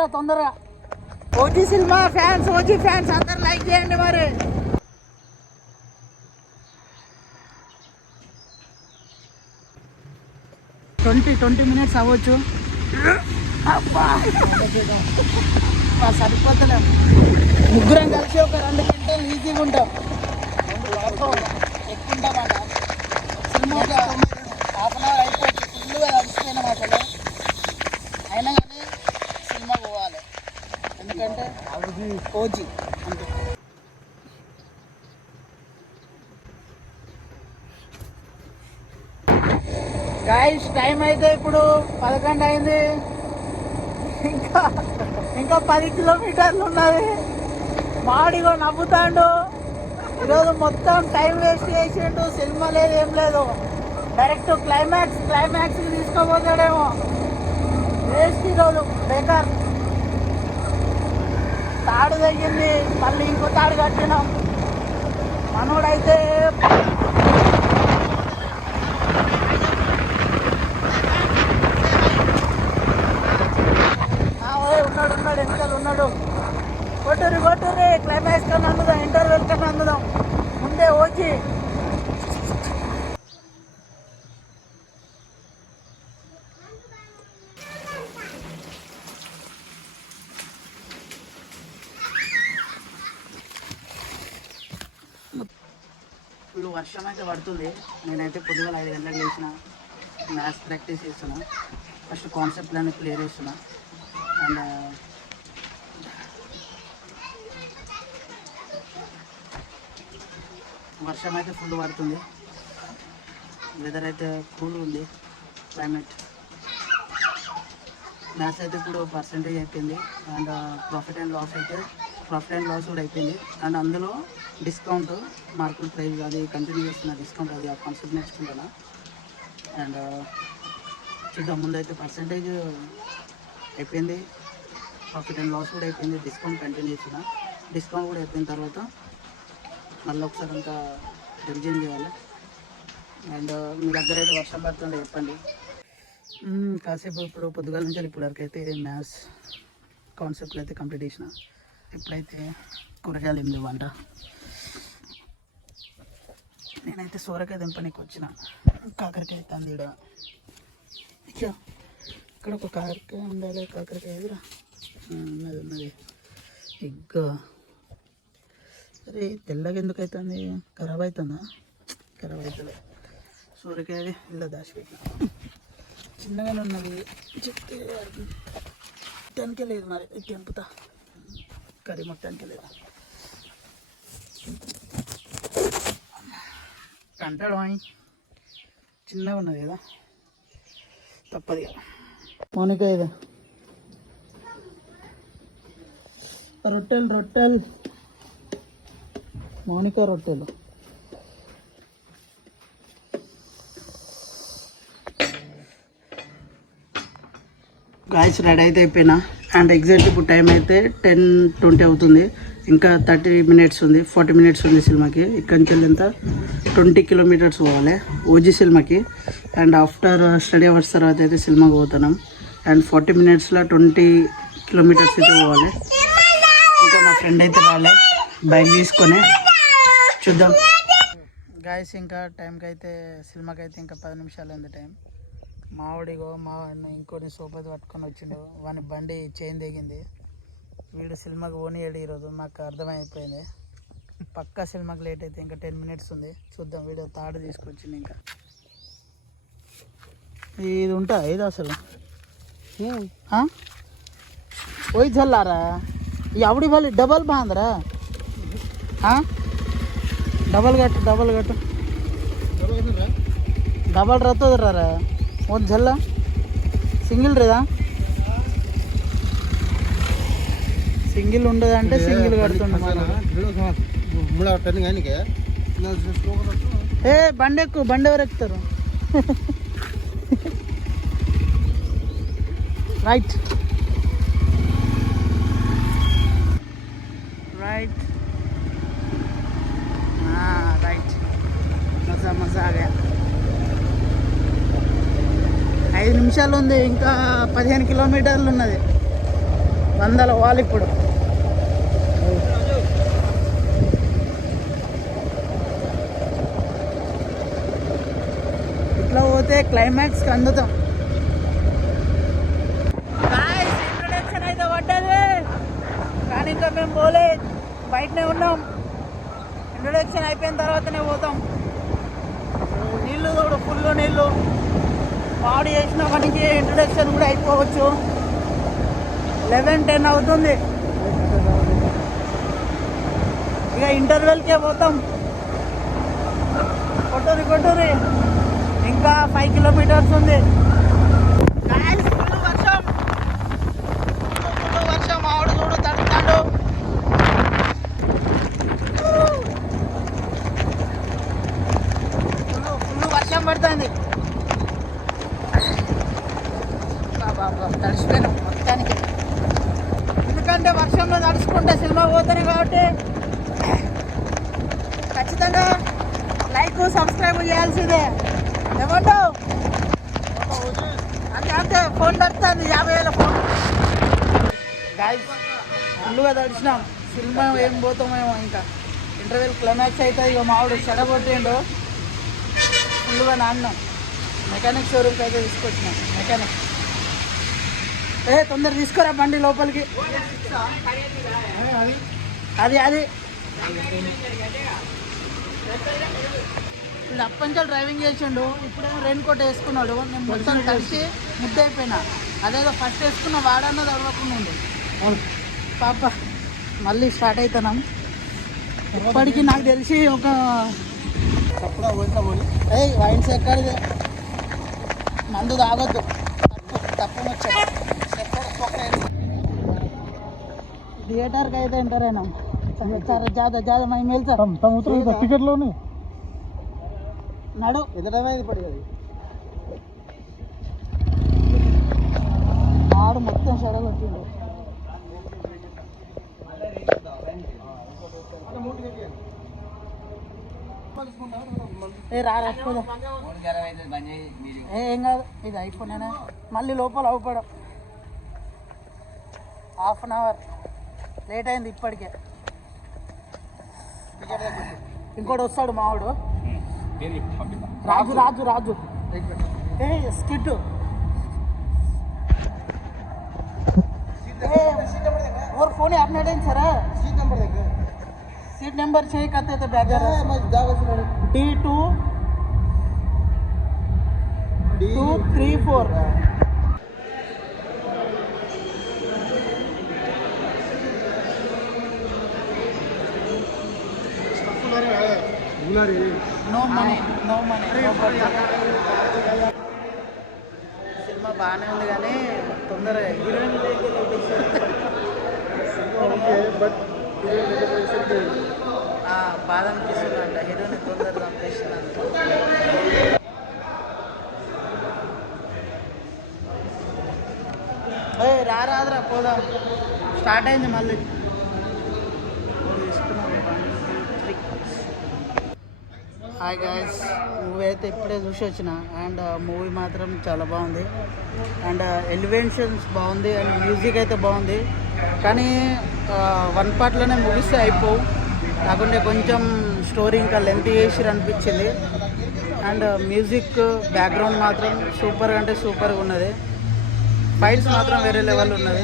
తొందరగా తొందరగా OG cinema fans అందరు లైక్ చేయండి మరి. 20 minutes అవ్వచ్చు. సరిపోతలేం. ముగ్గురం కలిసి ఒక 2 క్వింటాలు ఈజీగా ఉంటాం. ఎక్కుంటామాట. సినిమా ఒక హాఫ్ అన్ అవర్ అయిపోతుంది. ఫుల్గా కలిసిపోయినాం అసలు. అయినా కానీ సినిమా పోవాలి, ఎందుకంటే ఓజీ అంతే. గాయ్స్ టైం అయితే ఇప్పుడు 11 అయింది. ఇంకా 10 కిలోమీటర్లు ఉన్నది. మాడిగో నవ్వుతాడు. ఈరోజు మొత్తం టైం వేస్ట్ చేసిండు. సినిమా లేదు, ఏం లేదు. డైరెక్ట్ క్లైమాక్స్కి తీసుకోబోతాడేమో. వేస్ట్ ఈరోజు, బేకార్. తాడు తగ్గింది, మళ్ళీ ఇంకో తాడు కట్టినాం. మనోడైతే ఉన్నాడు, వెనకాల ఉన్నాడు. కొట్టుర్రి క్లైమాక్స్ కన్నా అందుదాం, ఇంటర్వెల్ కన్నా అందుదాం. ముందే ఓజీ. ఇప్పుడు వర్షం అయితే పడుతుంది. నేనైతే పొద్దుగా 5 గంటలకు లేచిన. మ్యాథ్స్ ప్రాక్టీస్ చేస్తున్నా. ఫస్ట్ కాన్సెప్ట్లన్నీ క్లియర్ చేస్తున్నా. అండ్ వర్షం అయితే ఫుల్ పడుతుంది. వెదర్ అయితే కూల్ ఉంది, క్లైమేట్. మ్యాథ్స్ అయితే ఇప్పుడు పర్సంటేజ్ అయిపోయింది. అండ్ ప్రాఫిట్ అండ్ లాస్ కూడా అయిపోయింది. అండ్ అందులో డిస్కౌంట్, మార్కుల ప్రైజ్ అది కంటిన్యూ చేస్తున్న డిస్కౌంట్, అది ఆ కాన్సెప్ట్ నేర్చుకుంటున్నా. అండ్ చూద్దాం. ముందు అయితే పర్సంటేజ్ అయిపోయింది, ప్రాఫిట్ అండ్ లాస్ కూడా అయిపోయింది, డిస్కౌంట్ కంటిన్యూ చేస్తున్నా. డిస్కౌంట్ కూడా అయిపోయిన తర్వాత మళ్ళీ ఒకసారి అంతా రివిజన్ చేయాలి. అండ్ మీ దగ్గర అయితే వర్షం పడుతుండే చెప్పండి. కాసేపు ఇప్పుడు పొద్దుగాల నుంచి ఇప్పుడు వరకు అయితే మ్యాథ్స్ కాన్సెప్ట్లు అయితే కంప్లీట్ చేసిన. ఇప్పుడైతే కూరగాయలు ఏం లేవంట. నేనైతే సోరకాయ దింపనీకి వచ్చిన. కాకరకాయ తంది ఇక్కడ ఒక కాకరకాయ ఉండాలి. కాకరకాయ ఎదురా ఉన్నది. ఇంకా అరే తెల్లగా ఎందుకు అవుతుంది? ఖరాబ్ అవుతుందా? ఖరాబ్ అవుతుంది. సూర్యకాయ ఇలా దాచిపెట్టిన. చిన్నగానే ఉన్నది, చెప్తే మొత్తానికే లేదు. మరి తెంపుతా. కర్రీ మొత్తానికే లేదు. కంటాడు వాయి చిన్నగా ఉన్నది కదా, తప్పదు కదా. మౌనిక ఇది రొట్టెలు మౌనిక రొట్టెలు. గాయస్ రెడీ అయితే అయిపోయినా. అండ్ ఎగ్జాక్ట్ ఇప్పుడు టైం అయితే 10:20 అవుతుంది. ఇంకా 30 minutes ఉంది, 40 minutes ఉంది సినిమాకి. ఇక్కడి నుంచి ఎంత 20 kilometers పోవాలి ఓజీ సినిమాకి. అండ్ ఆఫ్టర్ స్టడీ అవర్స్ తర్వాత అయితే సినిమాకి పోతున్నాం. అండ్ 40 minutesలో 20 kilometers అయితే పోవాలి. ఇంకా మా ఫ్రెండ్ అయితే రాలే, బైక్ తీసుకొని చూద్దాం. గాయస్ ఇంకా టైంకి అయితే సినిమాకి అయితే ఇంకా 10 నిమిషాలు ఉంది టైం. మావాడిగో మావాడిని ఇంకొని సోపతి పట్టుకొని వచ్చిండు. వాని బండి చైన్ దిగింది. వీడు సినిమాకి పోనీయాడు ఈరోజు. మాకు అర్థమైపోయింది. పక్కా సినిమాకి లేట్ అయితే ఇంకా 10 minutes ఉంది. చూద్దాం. వీడియో తాడు తీసుకొచ్చింది. ఇంకా ఇది ఉంటా ఇది అసలు పోయి చల్లారా ఎవడి బలి డబల్ బాందరా. డబల్ కట్టు ಡಬಲ್ ರತ್ತೋದ್ರಾರ ಒಂದು ಜಲ್ಲ సింగిల్ రేదా సింగిల్ ఉండదంటే సింగిల్ కడుతుండే ఏ బండి ఎక్కువ బండి ఎవరు ఎక్కుతారు రైట్ రైట్ రైట్ మజా మజా ఆగా 5 నిమిషాలు ఉంది ఇంకా 15 కిలోమీటర్లు ఉన్నది వందల వాళ్ళు ఇప్పుడు ఇట్లా పోతే క్లైమాక్స్కి అందుతాం. ఇంట్రడక్షన్ అయితే పడ్డది కానీ ఇంకా మేము పోలే, బయటనే ఉన్నాం. ఇంట్రడక్షన్ అయిపోయిన తర్వాతనే పోతాం. నీళ్ళు తోడు ఫుల్ నీళ్ళు బాడీ చేసిన మనకి ఇంట్రడక్షన్ కూడా అయిపోవచ్చు. 11-10 అవుతుంది. ఇక ఇంటర్వెల్కే పోతాం. కొట్టూరి ఇంకా 5 కిలోమీటర్స్ ఉంది. ఫుల్ వర్షం ఆవిడ చూడు తడుతాడు. ఫుల్ వర్షం పడుతుంది. తడిసిపోయినాం మొత్తానికి. ఎందుకంటే వర్షంలో తడుచుకుంటే సినిమా పోతాను కాబట్టి ఖచ్చితంగా లైక్ సబ్స్క్రైబ్ చేయాల్సిందే. ఏమంటావు? అంతే ఫోన్ దొరుకుతుంది 50,000 ఫోన్. గాయస్ ఫుల్గా తడిచినాం. సినిమా ఏం పోతామేమో. ఇంకా ఇంటర్వెల్ క్లైమాక్స్ అయితే ఇక మావిడు చెడగొట్టిండు. ఫుల్గా నాన్నాం. మెకానిక్ షోరూమ్కి అయితే తీసుకొచ్చినాం. మెకానిక్ తొందర తీసుకురా బండి లోపలికి. అది వీళ్ళు అప్పంచాలు డ్రైవింగ్ చేసిండు. ఇప్పుడేమో రెయిన్ కోట్ వేసుకున్నాడు. నేను మొత్తం కలిసి ముద్ద అయిపోయినా. అదేదో ఫస్ట్ వేసుకున్న వాడన్నది అవ్వకుండా ఉండు. పాప మళ్ళీ స్టార్ట్ అవుతున్నాం. ఎప్పటికీ నాకు తెలిసి ఒక వైన్స్ ఎక్కడిది మందు తాగొద్దు. తప్పు వచ్చాయి. थिएटर का इधर एंटर है ना ज्यादा मैं मेल सर टिकट लो नहीं नाडो इधर ఇది పడేది ఆడు మొత్తం చెడగొట్టిండు. ఏం కాదు ఇది అయిపోయినా మళ్ళీ లోపల అవపడం. హాఫ్ అన్ అవర్ లేట్ అయింది ఇప్పటికే. ఇంకోటి వస్తాడు మావాడు రాజు స్కిట్ और फोन आपने नहीं सर सीट नंबर 6 कहते थे bagger D2 234 no money cinema బాగానే ఉంది కానీ తొందరగా హీరోయిన్ బాధ అనిపిస్తుందంట. హీరోయిన్ తొందరగా చంపేస్తుందంట. రాదురా పోదాం. స్టార్ట్ అయింది మళ్ళీ. హాయ్ గాయస్, మూవీ అయితే ఇప్పుడే చూసి వచ్చిన. అండ్ మూవీ మాత్రం చాలా బాగుంది. అండ్ ఎలివేషన్స్ బాగుంది. అండ్ మ్యూజిక్ అయితే బాగుంది. కానీ 1 పార్ట్లోనే ముగిస్తే అయిపోవు. కాకుంటే కొంచెం స్టోరీ ఇంకా లెంత్ చేసిరు అనిపించింది. అండ్ మ్యూజిక్ బ్యాక్గ్రౌండ్ మాత్రం సూపర్గా అంటే సూపర్గా ఉన్నది. ఫైట్స్ మాత్రం వేరే లెవెల్ ఉన్నది.